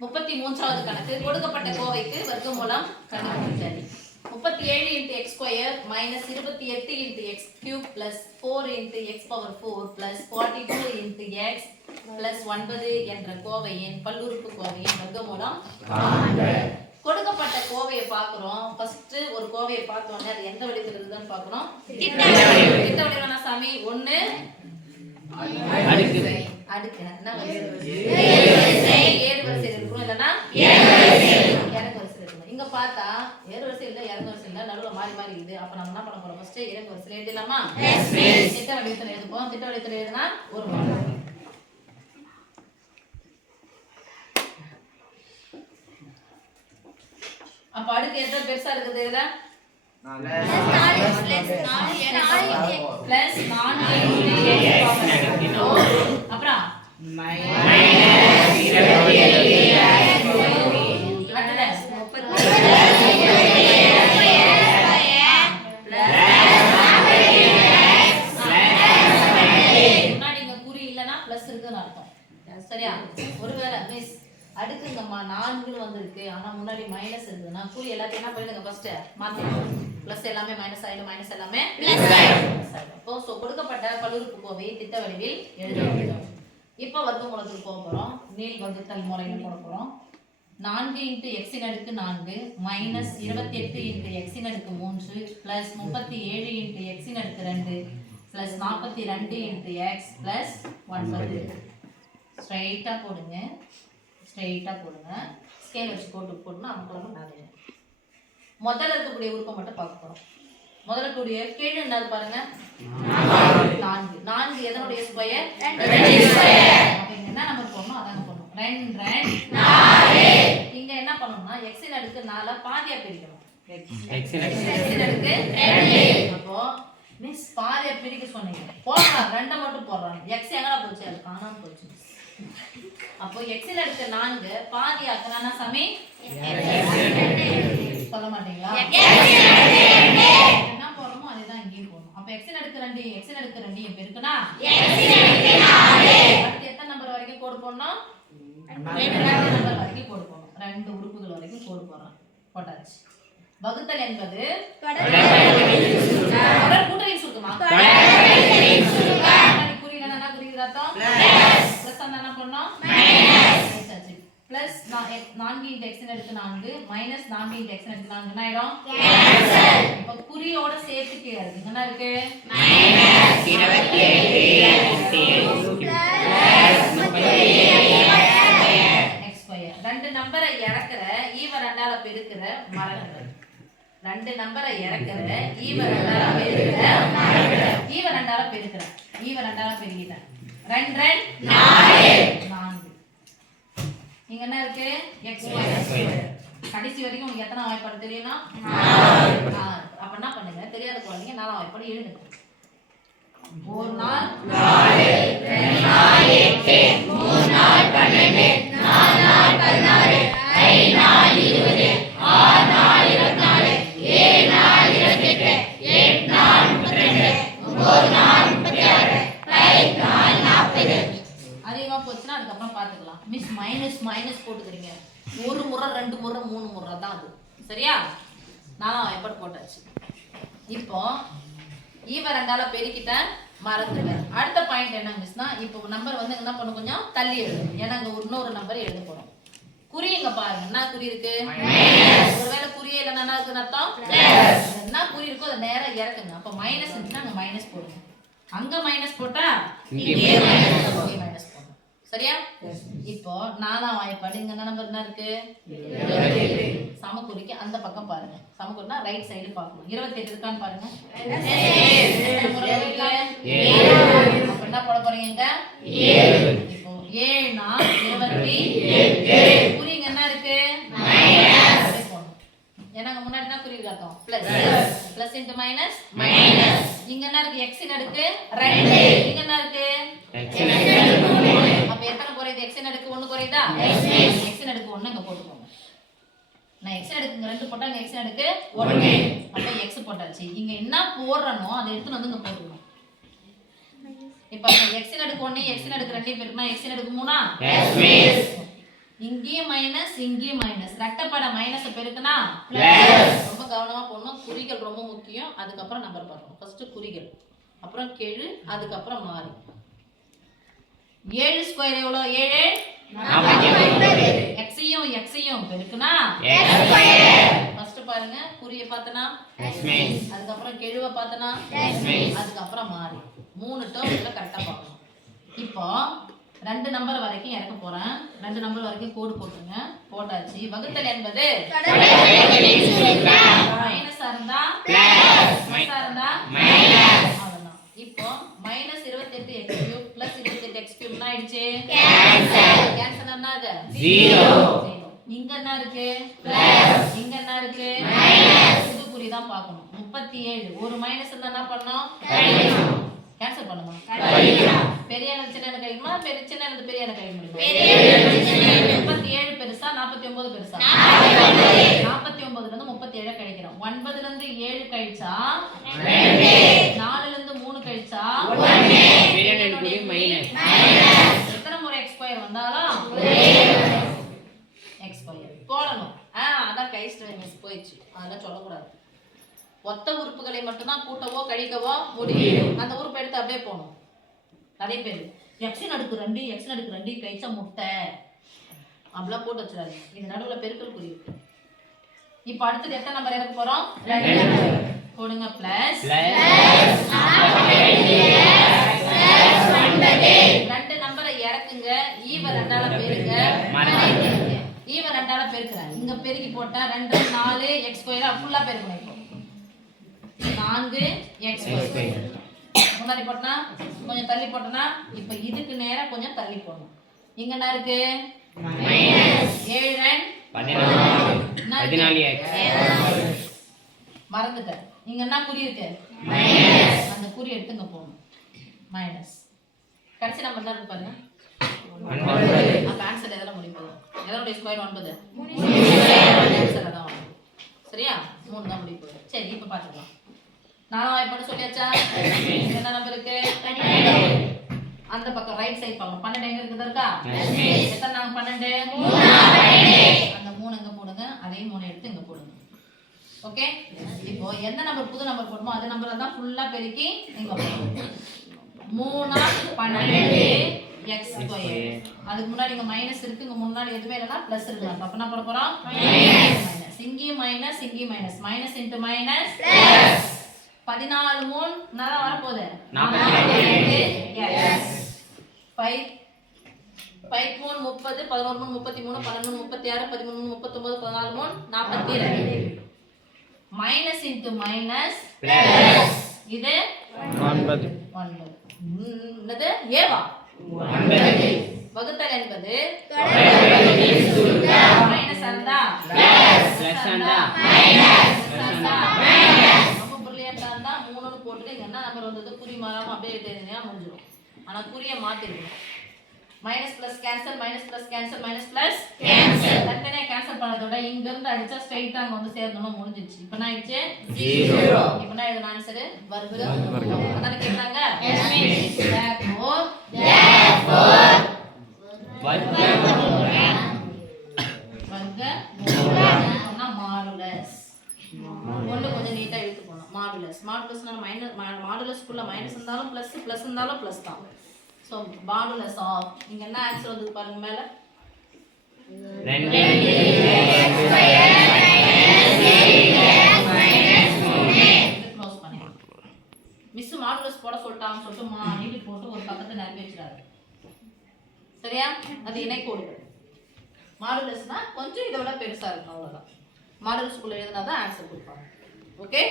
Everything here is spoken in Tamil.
முப்பத்தி மூன்றாவது கணக்கு கொடுக்கப்பட்ட கோவைக்கு வர்க்கமூலம் கண்டுபிடித்தது. முப்பத்தி ஏழு இன்ட்டு எக்ஸ் ஸ்கொயர் மைனஸ் இருபத்தி எட்டு into x cube plus four into x power four plus forty two into x plus ஒன்பது என்ற கோவையின் பல்லுறுப்பு கோவையின் வர்க்கமூலம் கொடுக்கப்பட்ட கோவையை பார்க்குறோம். ஃபர்ஸ்ட் ஒரு கோவையை பார்த்தோன்னே அது எந்த வடிவத்தில் இருக்குதுன்னு பார்க்குறோம். திட்ட வடிவம்னா சாமி ஒன்று அடுக்கு வரிசை? ஏறு வரிசையில் இருக்கணும் இல்லைன்னா இறங்கு வரிசையில் இருக்கணும் இங்க பார்த்தா ஏறு வரிசை இல்ல இறங்கு வரிசை இல்ல நடுவுல மாறி மாறி இருக்குது. அப்ப நம்ம என்ன பண்ண போறோம்? ஃபர்ஸ்ட் இறங்கு வரிசையில் எழுதிடலாமா? திட்ட வடிவத்தில் எழுதுப்போம் திட்ட வடிவத்தில் எழுதினா ஒரு மாதம் அப்ப அடுக்கு எந்த பெருசா இருக்குது இதுல? பிளஸ் நான்கு அப்புறம் அடுத்தது முன்னாடி இங்க குறி இல்லனா பிளஸ் இருக்குன்னு அர்த்தம் சரியா? ஒருவேளை மிஸ் அடுக்குங்கம்மா நான்குன்னு வந்திருக்கு. ஆனா முன்னாடி மைனஸ் இருக்குதுன்னா குறி எல்லாத்தையும் என்ன பண்ணிடுங்க ஃபர்ஸ்ட் மாத்திடுங்க. பிளஸ் எல்லாமே மைனஸ் ஆயிடும் மைனஸ் எல்லாமே பிளஸ் ஆயிடும். அப்போ கொடுக்கப்பட்ட பல்லுறுப்பு கோவை திட்ட வடிவில் எழுத வேண்டும் இப்போ வர்க்கமூலத்துக்கு போக போகிறோம் நீள் வகுத்தல் முறையில் போட போகிறோம் நான்கு இன்ட்டு எக்ஸின் அடுக்கு நான்கு மைனஸ் இருபத்தி எட்டு இன்ட்டு எக்ஸின் அடுக்கு மூன்று ப்ளஸ் முப்பத்தி ஏழு இன்ட்டு எக்ஸின் அடுக்கு ரெண்டு ப்ளஸ் நாற்பத்தி ரெண்டு இன்ட்டு எக்ஸ் ப்ளஸ் ஒன்பது ஸ்ட்ரைட்டாக போடுங்க. ஸ்ட்ரைட்டாக போடுங்க. ஸ்கேல் வச்சு போட்டு போடணும் அமுக்கலாம் நாலு. முதல்ல இருக்கக்கூடிய உறுப்பை மட்டும் பார்க்க போகிறோம் முதல்ல இருக்கக்கூடிய கீழே என்னது பாருங்க. நான்கு. நான்கு. எதனுடைய ஸ்கொயர் என்ன நம்பர் போடணும்? அதாங்க போடணும். ரெண்டு ரெண்டு. இங்க என்ன பண்ணணும்னா எக்ஸின் அடுக்கு நாலா பாதியா பிரிக்கணும். அப்போ மிஸ் பாதியா பிரிக்க சொன்னீங்க. போடுறான் ரெண்டை மட்டும் போடுறாங்க எக்ஸ் எங்கடா போச்சு? அது காணாம போச்சு அப்போ எக்ஸின் அடுக்கு நான்கு பாதி ஆக்குனா சாமி? சொல்ல மாட்டீங்களா என்ன போடுறோமோ அதேதான் இங்கேயும் போடணும் அப்ப எக்ஸின் அடுக்கு ரெண்டு எக்ஸின் அடுக்கு ரெண்டு அடுத்து எத்தனை நம்பர் வரைக்கும் கோடு போடணும்? நம்பர் வரைக்கும் கோடு போடணும். ரெண்டு உறுப்புகள் வரைக்கும் கோடு போடுறோம் போட்டாச்சு. வகுத்தல் என்பது கூட்டலின் சுருக்கமா? என்னன்னா குறி அர்த்தம்? என்ன பண்ணோம்? பிளஸ் நான்கு இன்ட் எக்ஸ் எடுத்து நான்கு மைனஸ் நான்கு இன்ட் எக்ஸ் எடுத்து நான்கு. என்ன ஆயிடும்? இப்போ குறியோட சேர்த்து கீழே இருக்கு. என்ன இருக்கு? ரெண்டு நம்பரை இறக்குற ஈவ ரெண்டால பெருக்கிற மறக்கிற ரெண்டு நம்பரை இறக்குற ஈவ ரெண்டால பெருக்கிற ஈவ ரெண்டால பெருக்கிற ஈவ ரெண்டால பெருக்கிட்டேன் ரெண்டு ரெண்டு நான்கு இங்க என்ன இருக்கு எக்ஸ் ஸ்கொயர் கடைசி வரைக்கும் உங்களுக்கு எத்தனை வாய்ப்பாடு தெரியும்னா? நாலு. அப்ப என்ன பண்ணுங்க? தெரியாத குழந்தைங்க நாலாம் வாய்ப்பாடு எழுதுங்க. ஒரு நாள் அதிகமா தான் அது சரியா? நாலாம் வாய்ப்பாடு போட்டாச்சு. இப்போ ஈவ ரெண்டால பெருக்கிட்டேன் மறந்துடுவேன். அடுத்த பாயிண்ட் என்ன மிஸ்னா இப்போ நம்பர் வந்து என்ன பண்ணும்? கொஞ்சம் தள்ளி எழுதணும் ஏன்னா அங்க இன்னொரு நம்பர் எழுத போறோம். குறி இங்க பாருங்க. என்ன குறி இருக்கு? ஒருவேளை குறியே இல்லைன்னா என்ன இருக்குன்னு அர்த்தம்? என்ன குறி இருக்கோ அதை நேரா இறக்குங்க. அப்ப மைனஸ் இருந்துச்சுன்னா அங்க மைனஸ் போடுங்க. அங்க மைனஸ் போட்டா இங்கே மைனஸ் சரியா? இப்போ நாலாம் வாய்ப்பாடு இங்க என்ன நம்பர் என்ன இருக்கு? சமக்குறிக்கு அந்த பக்கம் பாருங்க. சமக்குறினா ரைட் சைடு பார்க்கணும். இருபத்தி எட்டு இருக்கான்னு பாருங்க. இருக்கு? அப்ப என்ன போட போறீங்க? இப்போ ஏழுனா இருபத்தி குறி இங்க என்ன இருக்கு. ஏன்னா அங்க முன்னாடி என்ன குறி அர்த்தம்? Plus plus into minus minus இங்க என்ன இருக்கு? எக்ஸ் அடுக்கு? ரெண்டு இங்க என்ன இருக்கு? குறையுதா எக்ஸ் அடுக்கு ஒண்ணு இங்க போட்டுக்கோங்க. நான் எக்ஸ் அடுக்கு ரெண்டு போட்டா இங்க எக்ஸ் அடுக்கு ஒண்ணு. அப்ப எக்ஸ் போட்டாச்சு. இங்க என்ன போடுறனோ அதை எடுத்து வந்து இங்க போட்டுக்கணும் இப்ப எக்ஸ் அடுக்கு ஒண்ணு எக்ஸ் அடுக்கு ரெண்டையும் பெருக்குனா எக்ஸ் அடுக்கு மூணா? இங்கேயும் மைனஸ் இங்கேயும் மைனஸ் ரெட்டப்பட மைனஸ் பெருக்குனா ரொம்ப கவனமா போடணும். குறிகள் ரொம்ப முக்கியம். அதுக்கப்புறம் நம்பர் பார்க்கணும் ஃபர்ஸ்ட் குறிகள். அப்புறம் கெழு அதுக்கப்புறம் மாறி. ஏழு ஸ்கொயர் எவ்வளோ ஏழு? எக்ஸையும் எக்ஸையும். பெருக்குனா? ஃபர்ஸ்ட் பாருங்க குறிய பார்த்தனா? அதுக்கப்புறம் கெழுவை பார்த்தனா? அதுக்கப்புறம் மாறி. மூணு டேர்ம்ல கரெக்டா பார்க்கணும். இப்போ ரெண்டு நம்பர் வரைக்கும் இறக்க போறேன். ரெண்டு நம்பர் வரைக்கும் கோடு போட்டுருங்க. போட்டாச்சு. வகுத்தல் என்பது மைனஸ் இருந்தா பிளஸ் இருந்தா அவ்வளவுதான் இப்போ மைனஸ் இருபத்தெட்டு எக்ஸ் கியூப் பிளஸ் இருபத்தெட்டு எக்ஸ் கியூப் என்ன ஆயிடுச்சு கேன்சல் என்ன அது ஜீரோ. இங்க என்ன இருக்கு? இங்க என்ன இருக்கு? புது குறி தான் பார்க்கணும். ஒரு மைனஸ் இருந்தா என்ன பண்ணணும்? கேன்சல் பண்ணுமா? பெரிய சின்ன கழிக்குமா பெரிய சின்ன எண்ணெய் பெரிய கழிக்க முடியுமா முப்பத்தி ஏழு பெருசா நாற்பத்தி ஒன்பது பெருசா நாற்பத்தி ஒன்பதுல இருந்து முப்பத்தி ஏழு கழிக்கிறோம். ஒன்பதுல இருந்து ஏழு கழிச்சா? நாலுல இருந்து மூணு கழிச்சா பெரிய குறி மைனஸ் எத்தனை முறை எக்ஸ் ஸ்கொயர் வந்தாலும் எக்ஸ் ஸ்கொயர் போடணும் ஆ அதான் கை மிஸ் போயிடுச்சு அதெல்லாம் சொல்லக்கூடாது ஒத்த உறுப்புகளை மட்டும்தான் கூட்டவோ கழிக்கவோ முடியும். அந்த உறுப்பை எடுத்து அப்படியே போகணும் நிறைய பேர். எக்ஸ் நடுக்கு ரெண்டு எக்ஸ் நடுக்கு ரெண்டு கழிச்சா முட்டை. அப்படிலாம் போட்டு வச்சிடாது. இது நடுவுல பெருக்கல் குறி. இப்போ அடுத்தது எத்தனை நம்பர் இறக்க போறோம்? போடுங்க. பிளஸ் ரெண்டு நம்பரை இறக்குங்க. ஈவ ரெண்டால பெருங்க. ஈவ ரெண்டால பெருக்குறேன். இங்க பெருக்கி போட்டா ரெண்டு நாலு எக்ஸ் ஸ்கொயர் ஃபுல்லா பெருக்கணும். நான்கு எக்ஸ் முன்னாடி போட்டனா கொஞ்சம் தள்ளி போட்டனா இப்போ இதுக்கு நேரா கொஞ்சம் தள்ளி போடணும். இங்க என்ன இருக்கு? ஏழு பதினாலு மறந்துட்டேன். இங்க என்ன குறி இருக்கு? அந்த குறி எடுத்து இங்க போகணும் மைனஸ் கடைசி நம்பர் என்ன இருக்கு பாருங்க. அப்ப ஆன்சர் எதில் முடிப்போம் எதனுடைய ஸ்கொயர் ஒன்பது? ஆன்சர் அதான். சரியா? மூணு தான் முடிவு போகுது சரி இப்போ பார்த்துக்கலாம். நானும் வாய்ப்பாடு சொல்லியாச்சா? என்ன நம்பர் இருக்கு? அந்த பக்கம் ரைட் சைடு பார்க்கணும் பன்னெண்டு எங்க இருக்குது இருக்கா எத்தனை நாங்க பன்னெண்டு? அந்த மூணு எங்க போடுங்க. அதே மூணு எடுத்து இங்க போடுங்க. ஓகே இப்போ எந்த நம்பர் புது நம்பர் போடுமோ அந்த நம்பரை தான் ஃபுல்லா பெருக்கி இங்க போடணும் மூணா பன்னெண்டு எக்ஸ் ஸ்கொயர் அதுக்கு முன்னாடி இங்க மைனஸ் இருக்கு. இங்க முன்னாடி எதுவுமே இல்லைன்னா பிளஸ் இருக்கு அப்ப என்ன பண்ண போறோம்? மைனஸ் இங்கேயும் மைனஸ் இங்கேயும் மைனஸ் மைனஸ் இன்ட்டு மைனஸ் பதினாலு மூணு நல்லா வரப்போகுது ஃபைவ் மூணு முப்பது பதினோரு மூணு முப்பத்தி மூணு பன்னெண்டு மூணு முப்பத்தி ஆறு பதிமூணு மூணு முப்பத்தொன்பது பதினாலு மூணு நாற்பத்தி ரெண்டு மைனஸ் இன்டு மைனஸ் இது? ஒன்பது. ஒன்பது. ஏவா. வகுத்தல் என்பது? மைனஸ் இருந்தா Plus இருந்தா ரொம்ப பிரில்லியண்டா இருந்தா மூணுன்னு போட்டுட்டு இங்க என்ன நம்பர் வந்தது குறி மாறாம அப்படியே தெரிஞ்சா முடிஞ்சிடும் ஆனா குறிய மாத்திருக்கணும் minus plus cancel minus plus cancel minus plus cancel தனித்தனியா கேன்சல் பண்ணதோட இங்க இருந்து அடிச்சா ஸ்ட்ரைட்டா அங்க வந்து சேரணும் முடிஞ்சிருச்சு இப்போ என்ன ஆயிடுச்சு இப்போ என்ன எழுதணும் ஆன்சர் வர்க்கம் அதானே வர்க்க மாடுலஸ் ஒன்று கொஞ்சம் நீட்டாக எழுத்து போகணும் மாடுலஸ் மாடுலஸ்னால் மைனஸ் மாடுலஸ்க்குள்ள மைனஸ் இருந்தாலும் ப்ளஸ் ப்ளஸ் இருந்தாலும் ப்ளஸ் தான். ஸோ மாடுலஸ் ஆஃப் இங்கே என்ன ஆன்சர் வந்து பாருங்க மேலே? ரெண்டு க்ளோஸ் மிஸ் மாடுலஸ் போட சொல்லிட்டாங்கன்னு சொல்லிட்டு மா நீட்டி போட்டு ஒரு பக்கத்தை நிரப்பி வச்சிடாது. சரியா? அது இணைக்கோடு மாடுலஸ்னா கொஞ்சம் இதோட விட பெருசா இருக்கும் அவ்வளவுதான். மாடுலஸ்குள்ள எழுதினா தான் ஆன்சர் கொடுப்பாங்க. ஓகே